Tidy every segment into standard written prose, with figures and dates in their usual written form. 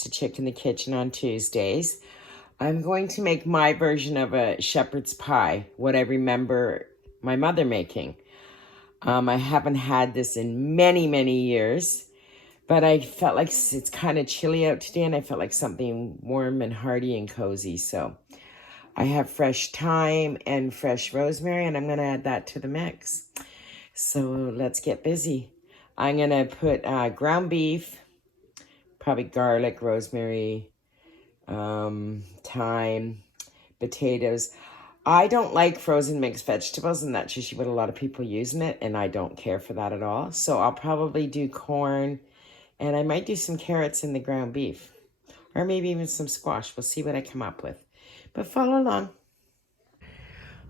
to Chick in the Kitchen on Tuesdays. I'm going to make my version of a shepherd's pie, what I remember my mother making. I haven't had this in many, many years, but I felt like it's kind of chilly out today and I felt like something warm and hearty and cozy. So I have fresh thyme and fresh rosemary, and I'm going to add that to the mix. So let's get busy. I'm going to put ground beef, probably garlic, rosemary, thyme, potatoes. I don't like frozen mixed vegetables, and that's usually what a lot of people use in it, and I don't care for that at all. So I'll probably do corn, and I might do some carrots in the ground beef, or maybe even some squash. We'll see what I come up with. But follow along.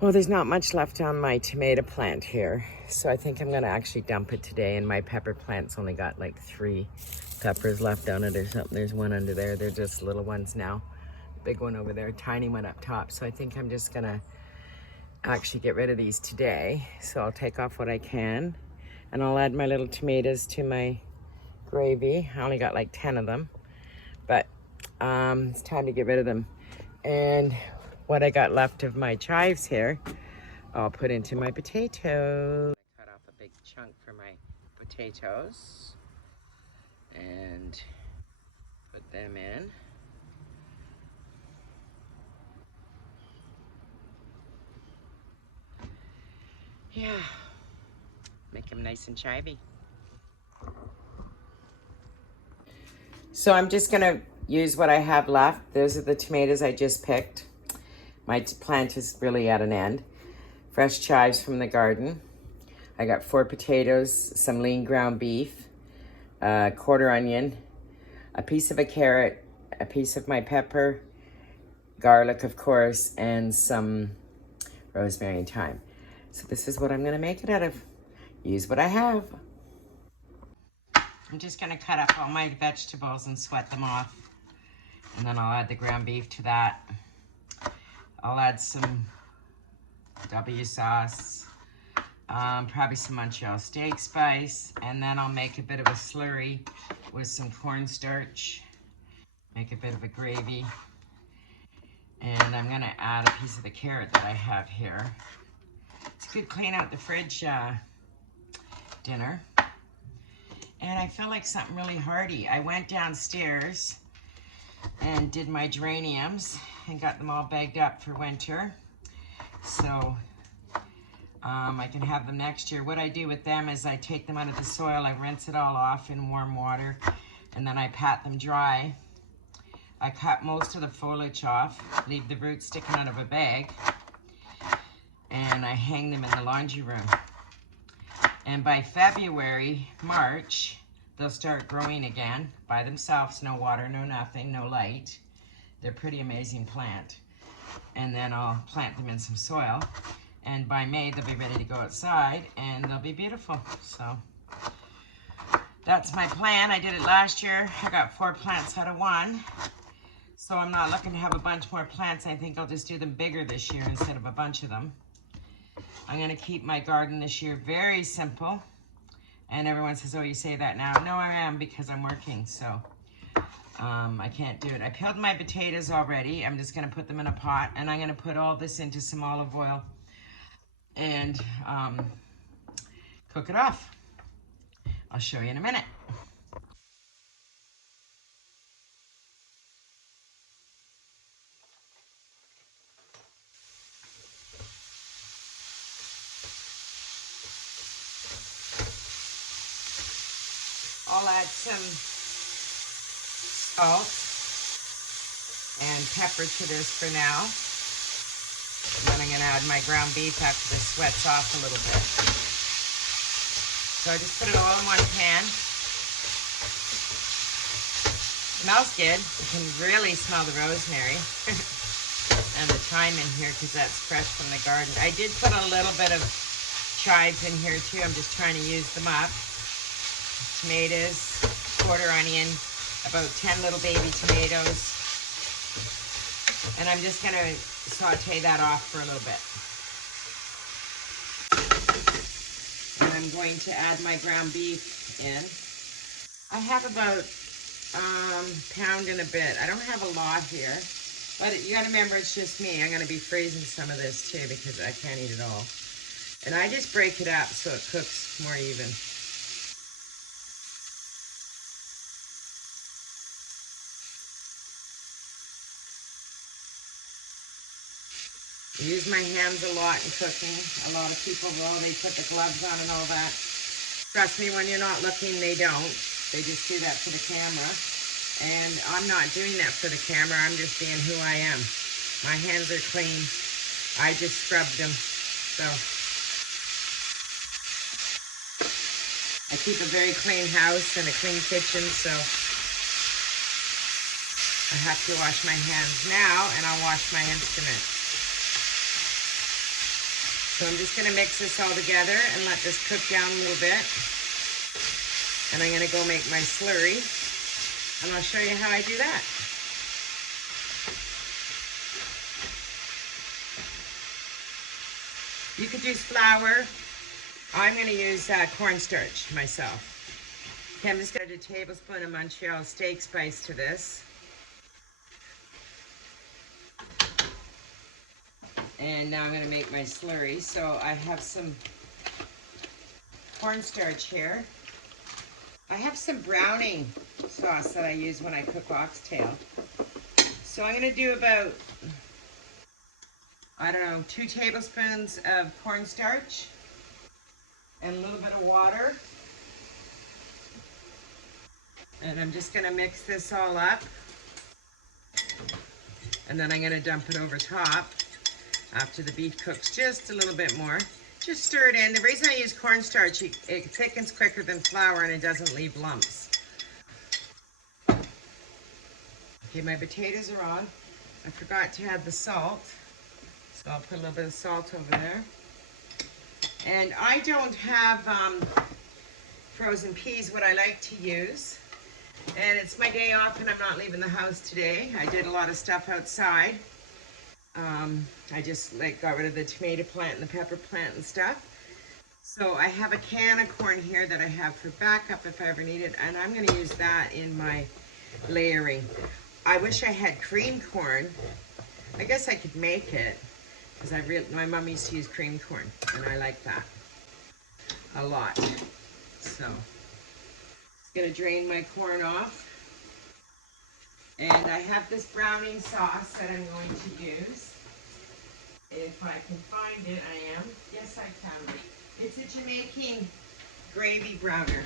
Well, there's not much left on my tomato plant here, so I think I'm going to actually dump it today, and my pepper plant's only got like 3 peppers left on it or something. There's one under there. They're just little ones now. Big one over there, tiny one up top. So I think I'm just going to actually get rid of these today. So I'll take off what I can, and I'll add my little tomatoes to my gravy. I only got like 10 of them, but it's time to get rid of them. And what I got left of my chives here, I'll put into my potatoes. I cut off a big chunk for my potatoes and put them in. Yeah, make them nice and chivy. So I'm just gonna use what I have left. Those are the tomatoes I just picked. My plant is really at an end. Fresh chives from the garden. I got 4 potatoes, some lean ground beef, a quarter onion, a piece of a carrot, a piece of my pepper, garlic, of course, and some rosemary and thyme. So this is what I'm gonna make it out of. Use what I have. I'm just gonna cut up all my vegetables and sweat them off. And then I'll add the ground beef to that. I'll add some W sauce, probably some Montreal steak spice, and then I'll make a bit of a slurry with some cornstarch, make a bit of a gravy, and I'm gonna add a piece of the carrot that I have here. It's good clean out the fridge dinner. And I feel like something really hearty. I went downstairs and did my geraniums and got them all bagged up for winter. So I can have them next year. What I do with them is I take them out of the soil, I rinse it all off in warm water, and then I pat them dry. I cut most of the foliage off, leave the roots sticking out of a bag, and I hang them in the laundry room. And by February, March, they'll start growing again by themselves. No water, no nothing, no light. They're a pretty amazing plant. And then I'll plant them in some soil. And by May, they'll be ready to go outside and they'll be beautiful. So that's my plan. I did it last year. I got 4 plants out of 1. So I'm not looking to have a bunch more plants. I think I'll just do them bigger this year instead of a bunch of them. I'm gonna keep my garden this year very simple. And everyone says, oh, you say that now. No, I am, because I'm working, so I can't do it. I peeled my potatoes already. I'm just gonna put them in a pot, and I'm gonna put all this into some olive oil and cook it off. I'll show you in a minute. I'll add some salt and pepper to this for now. And then I'm gonna add my ground beef after this sweats off a little bit. So I just put it all in one pan. Smells good. You can really smell the rosemary and the thyme in here because that's fresh from the garden. I did put a little bit of chives in here too. I'm just trying to use them up. Tomatoes, quarter onion, about 10 little baby tomatoes. And I'm just gonna saute that off for a little bit. And I'm going to add my ground beef in. I have about pound and a bit. I don't have a lot here, but you gotta remember it's just me. I'm gonna be freezing some of this too because I can't eat it all. And I just break it up so it cooks more even. I use my hands a lot in cooking. A lot of people will, they put the gloves on and all that. Trust me, when you're not looking, they don't. They just do that for the camera. And I'm not doing that for the camera. I'm just being who I am. My hands are clean. I just scrubbed them. So I keep a very clean house and a clean kitchen, so I have to wash my hands now, and I'll wash my instrument. So I'm just gonna mix this all together and let this cook down a little bit. And I'm gonna go make my slurry, and I'll show you how I do that. You could use flour. I'm gonna use cornstarch myself. Okay, I'm just gonna add a tablespoon of Montreal steak spice to this. And now I'm gonna make my slurry. So I have some cornstarch here. I have some brownie sauce that I use when I cook oxtail. So I'm gonna do about, I don't know, 2 tablespoons of cornstarch and a little bit of water. And I'm just gonna mix this all up. And then I'm gonna dump it over top after the beef cooks just a little bit more. Just stir it in. The reason I use cornstarch, it thickens quicker than flour and it doesn't leave lumps. Okay, my potatoes are on. I forgot to add the salt, so I'll put a little bit of salt over there. And I don't have frozen peas, what I like to use. And it's my day off and I'm not leaving the house today. I did a lot of stuff outside. I just got rid of the tomato plant and the pepper plant and stuff. So I have a can of corn here that I have for backup if I ever need it, and I'm going to use that in my layering. I wish I had cream corn. I guess I could make it because my mom used to use cream corn and I like that a lot. So I'm going to drain my corn off. And I have this brownie sauce that I'm going to use. If I can find it, I am. Yes, I can. It's a Jamaican gravy browner.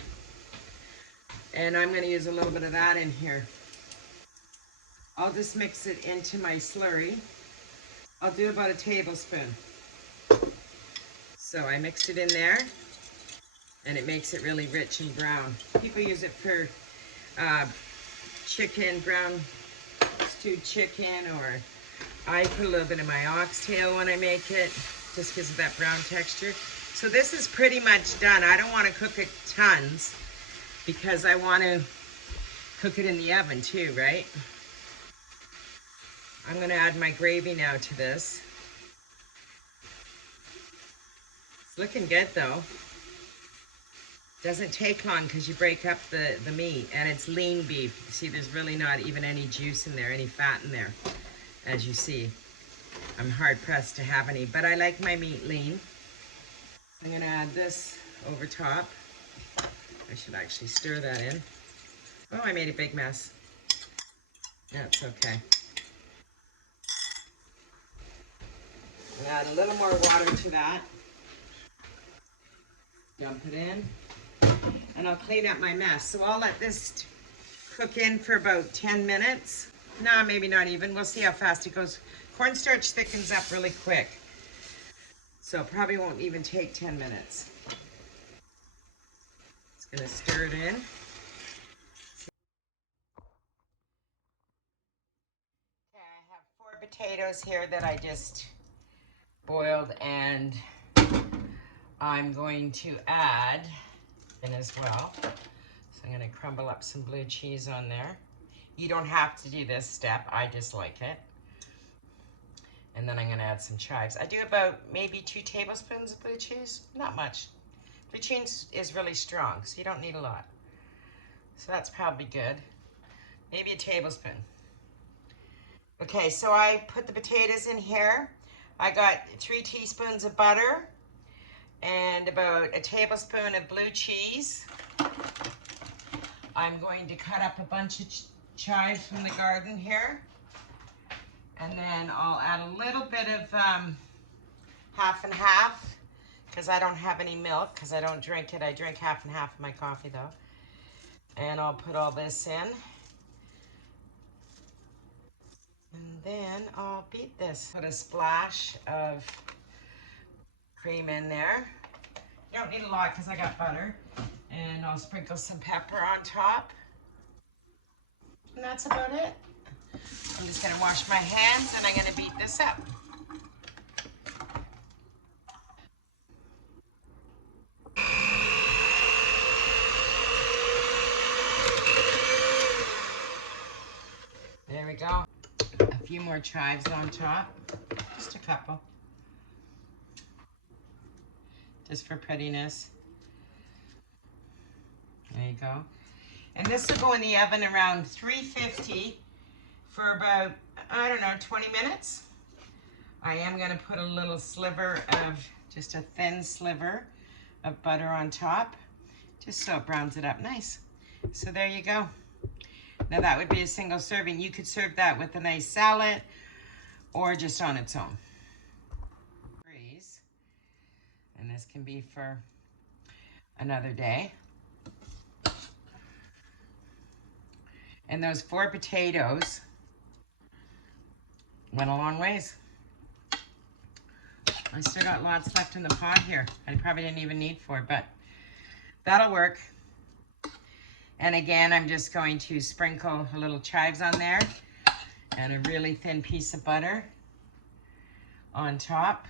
And I'm going to use a little bit of that in here. I'll just mix it into my slurry. I'll do about a tablespoon. So I mixed it in there, and it makes it really rich and brown. People use it for chicken, brown stewed chicken, or I put a little bit of my oxtail when I make it, just because of that brown texture. So this is pretty much done. I don't want to cook it tons because I want to cook it in the oven too, right? I'm going to add my gravy now to this. It's looking good though. Doesn't take long because you break up the meat, and it's lean beef. You see, there's really not even any juice in there, any fat in there, as you see. I'm hard pressed to have any, but I like my meat lean. I'm gonna add this over top. I should actually stir that in. Oh, I made a big mess. That's okay. And add a little more water to that. Dump it in. And I'll clean up my mess. So I'll let this cook in for about 10 minutes. No, maybe not even. We'll see how fast it goes. Cornstarch thickens up really quick. So it probably won't even take 10 minutes. Just gonna stir it in. Okay, I have 4 potatoes here that I just boiled, and I'm going to add in as well. So I'm going to crumble up some blue cheese on there. You don't have to do this step, I just like it. And then I'm going to add some chives. I do about maybe 2 tablespoons of blue cheese, not much. Blue cheese is really strong, so you don't need a lot. So that's probably good. maybe a tablespoon. Okay, so I put the potatoes in here. I got 3 teaspoons of butter and about a tablespoon of blue cheese. I'm going to cut up a bunch of chives from the garden here. And then I'll add a little bit of half and half, because I don't have any milk, because I don't drink it. I drink half and half of my coffee though. And I'll put all this in. And then I'll beat this. Put a splash of cream in there. You don't need a lot because I got butter. And I'll sprinkle some pepper on top. And that's about it. I'm just gonna wash my hands and I'm gonna beat this up. There we go. A few more chives on top, just a couple. Just for prettiness. There you go. And this will go in the oven around 350 for about, I don't know, 20 minutes. I am gonna put a little sliver of, just a thin sliver of butter on top, just so it browns it up nice. So there you go. Now that would be a single serving. You could serve that with a nice salad or just on its own. And this can be for another day. And those 4 potatoes went a long ways. I still got lots left in the pot here. I probably didn't even need 4, but that'll work. And again, I'm just going to sprinkle a little chives on there and a really thin piece of butter on top.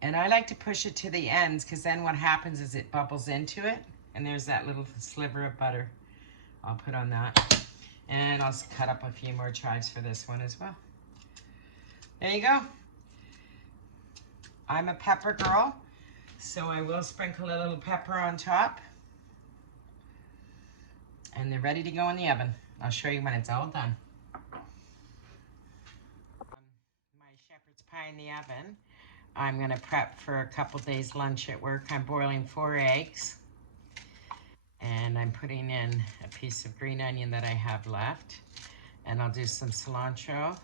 And I like to push it to the ends because then what happens is it bubbles into it. And there's that little sliver of butter I'll put on that. And I'll cut up a few more chives for this one as well. There you go. I'm a pepper girl, so I will sprinkle a little pepper on top. And they're ready to go in the oven. I'll show you when it's all done. My shepherd's pie in the oven. I'm gonna prep for a couple days lunch at work. I'm boiling 4 eggs. And I'm putting in a piece of green onion that I have left. And I'll do some cilantro,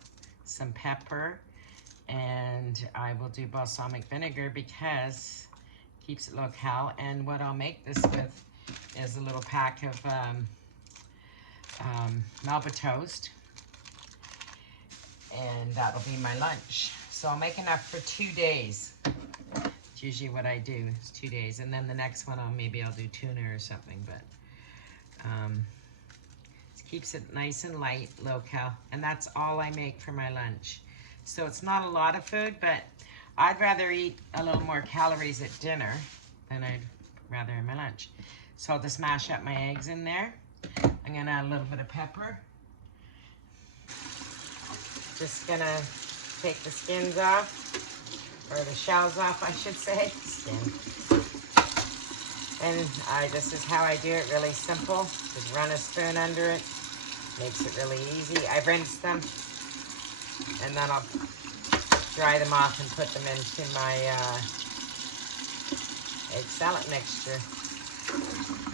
some pepper, and I will do balsamic vinegar because it keeps it local. And what I'll make this with is a little pack of Melba toast. And that'll be my lunch. So I'll make enough for 2 days. It's usually what I do, is 2 days. And then the next one, maybe I'll do tuna or something, but it keeps it nice and light, low-cal. And that's all I make for my lunch. So it's not a lot of food, but I'd rather eat a little more calories at dinner than I'd rather in my lunch. So I'll just mash up my eggs in there. I'm gonna add a little bit of pepper. Just gonna take the skins off, or the shells off, I should say. And this is how I do it, really simple. Just run a spoon under it. Makes it really easy. I rinse them, and then I'll dry them off and put them into my egg salad mixture.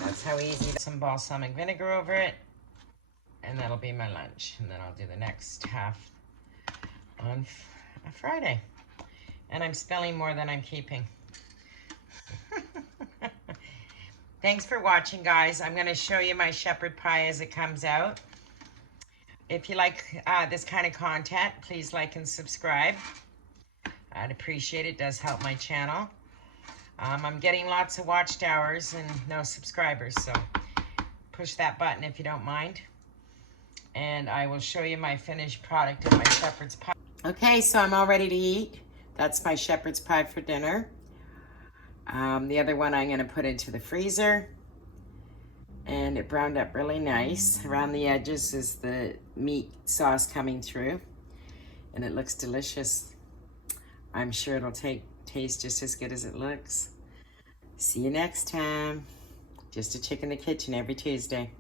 That's how easy. Some balsamic vinegar over it, and that'll be my lunch. And then I'll do the next half on a Friday. And I'm spilling more than I'm keeping. Thanks for watching, guys. I'm gonna show you my shepherd pie as it comes out. If you like this kind of content, please like and subscribe. I'd appreciate it. It does help my channel. I'm getting lots of watch hours and no subscribers, so push that button if you don't mind. And I will show you my finished product of my shepherd's pie. Okay, so I'm all ready to eat. That's my shepherd's pie for dinner. The other one I'm gonna put into the freezer. And it browned up really nice. Around the edges is the meat sauce coming through. And it looks delicious. I'm sure it'll taste just as good as it looks. See you next time. Just a Chick in the Kitchen every Tuesday.